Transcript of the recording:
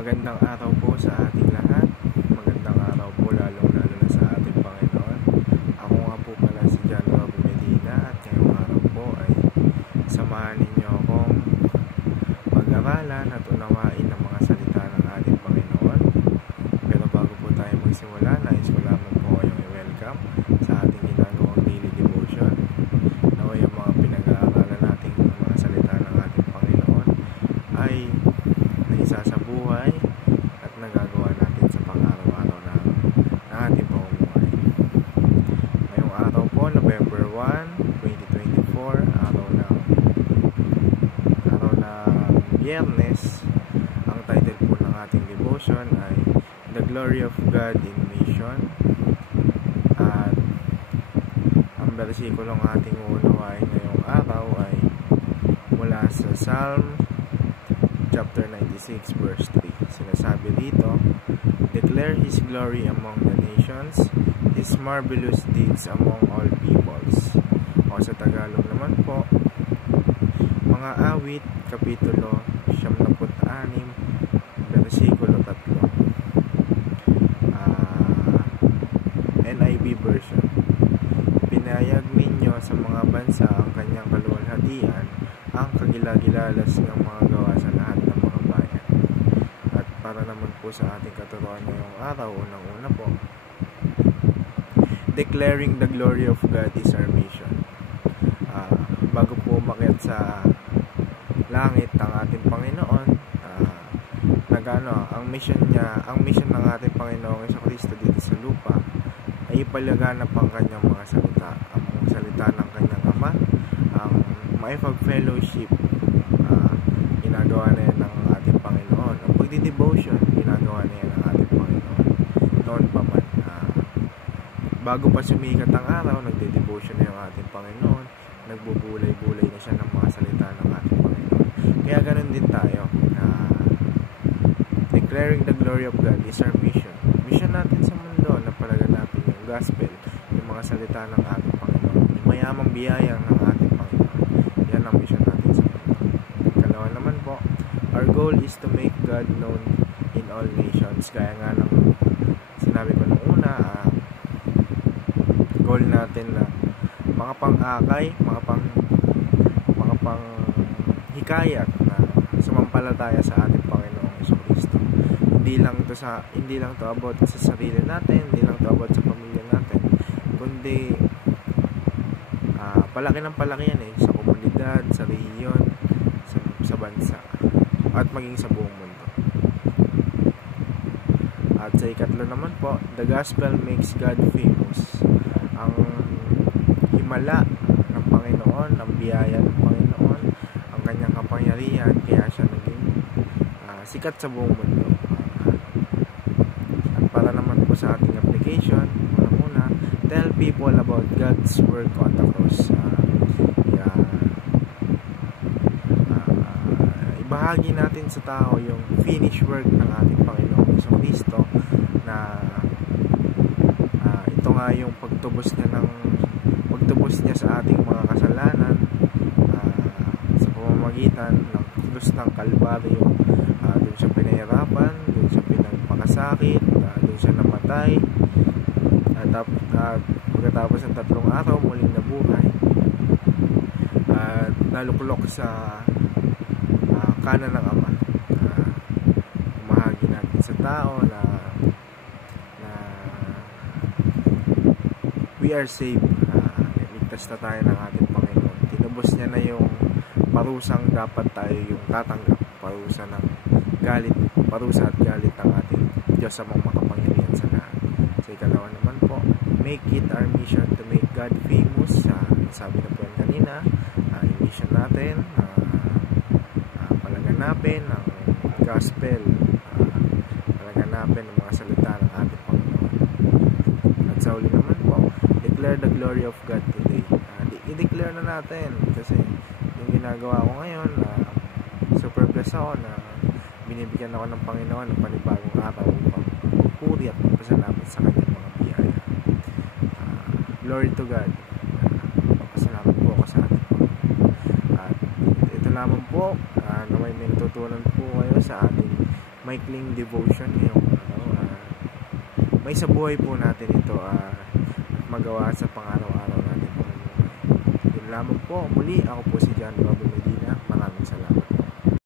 Magandang araw po sa ating lahat. Magandang araw po lalong-lalo na sa ating Panginoon. Ako nga po pala si John Rob Medina at ngayong araw po ay samahan ninyo akong pag-aralan at unawain ng mga salita ng ating Panginoon. Pero bago po tayo magsimula, nais ko lamang po kayong i-welcome sa ating ginagawang daily devotion. Naway ang mga pinag-aaralan nating mga salita ng ating Panginoon ay isa sa buhay at nagagawa natin sa pang-araw-araw na ating pamumuhay. Ngayong araw po, November 1, 2024, araw na Biyernes. Ang title po ng ating devotion ay The Glory of God in Mission. At ang versikulong ating uunawain ngayong araw ay mula sa Psalm chapter 96 verse 3. Sinasabi dito, declare His glory among the nations, His marvelous deeds among all peoples. O sa Tagalog naman po, mga awit, kapitulo 76, versikulo 3. NIV version. Pinayag ninyo sa mga bansa ang kanyang kaluwalhatian, ang kagilagilalas ng mga gawa sa lahat ng mga bayan. At para naman po sa ating katuruan ngayong araw, unang-una po, declaring the glory of God is our mission. Bago po umakyat sa langit ang ating Panginoon, ang mission ng ating Panginoong Jesucristo dito sa lupa ay ipalaganap ang kanyang mga salita, ang mga salita ng kanyang Ama, ang makipag-fellowship, ginagawa na yan ng ating Panginoon. Ang pagdi-devotion, ginagawa na yan ng ating Panginoon. Noon pa man, bago pa sumikat ang araw, nagde-devotion na yung ating Panginoon, nagbubulay-bulay na siya ng mga salita ng ating Panginoon. Kaya ganun din tayo, declaring the glory of God is our mission. Mission natin sa mundo na palaganapin yung gospel, yung mga salita ng ating Panginoon, yung mayamang biyaya ng ating Panginoon. Yan ang mission natin sa mundo. Kalawa naman po, our goal is to make God known in all nations. Kaya nga ng sinabi ko nung una, goal natin na mga pang-akay, mga pang hikayat na sumampalataya sa ating Panginoong Jesucristo. Hindi lang to about sa sarili natin, hindi lang to about sa pamilya natin, kundi palaki ng palaki yan sa komunidad, sa rehiyon, sa bansa, at maging sa buong mundo. At sa ikatlo naman po, the gospel makes God famous. Ang himala ng Panginoon, ang biyaya ng Panginoon, ang kanyang kapangyarihan, kaya siya naging sikat sa buong mundo. At para naman po sa ating application, muna, tell people about God's work on the cross. Ibahagi natin sa tao yung finished work ng ating Panginoong Jesucristo, na ito nga yung pagtubos niya sa ating mga kasalanan sa pamamagitan ng krus ng Kalbaryo. Doon siya pinahirapan, doon siya pinagpakasakit, doon siya namatay, at pagkatapos ng 3 araw muling nabuhay at naluklok sa kanan ng Ama. Umahagi natin sa tao na we are saved. Ligtas na tayo ng ating Panginoon. Tinubos niya na yung parusang dapat tayo yung tatanggap, parusa at galit ng ating Diyos sa mga makapangyarihan sa lahat. So ikalawa naman po, make it our mission to make God famous. Sabi na po yan kanina, yung mission natin, palaganapin ang gospel, palaganapin ang mga salita ng ating Panginoon. At sa uli naman po, declare the glory of God today. I-declare na natin, kasi yung ginagawa ko ngayon, super blessed ako na binibigyan ako ng Panginoon ng panibagong araw upang puri at magpasalamat sa kanyang mga biyaya. Glory to God. Papasalamat po ako sa ating Panginoon. At ito naman po, na may natutunan po kayo sa ating maikling devotion ngayong araw. May sa buhay po natin ito at magawa sa pang-araw-araw natin pamumuhay. Yun lamang po. Muli, ako po si John Robin Medina. Maraming salamat.